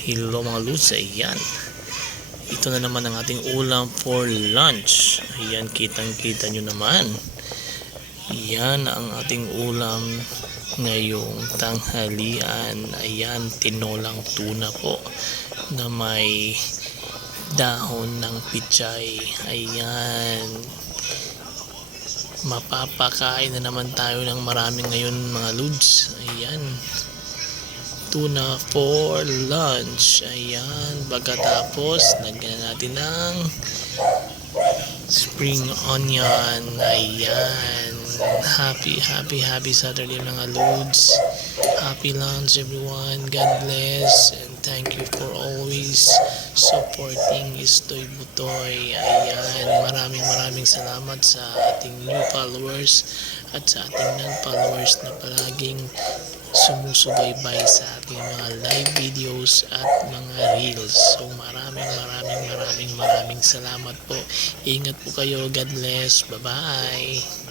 Hello mga lods, ayan. Ito na naman ang ating ulam for lunch. Ayan, kitang-kita nyo naman. Ayan ang ating ulam ngayong tanghalian. Ayan, tinolang tuna po na may dahon ng pichay. Ayan. Mapapakain na naman tayo ng marami ngayon mga lods. Ayan. Tuna for lunch. Ayan, pagkatapos lagyan natin ng spring onion. Ayan, happy Saturday mga loads. Happy lunch everyone. God bless and thank you for always supporting Istoy Butoy. Ayan, maraming salamat sa ating new followers at sa ating non-followers na palaging sumusubaybay sa ating mga live videos at mga reels. So maraming salamat po. Ingat po kayo. God bless. Bye bye.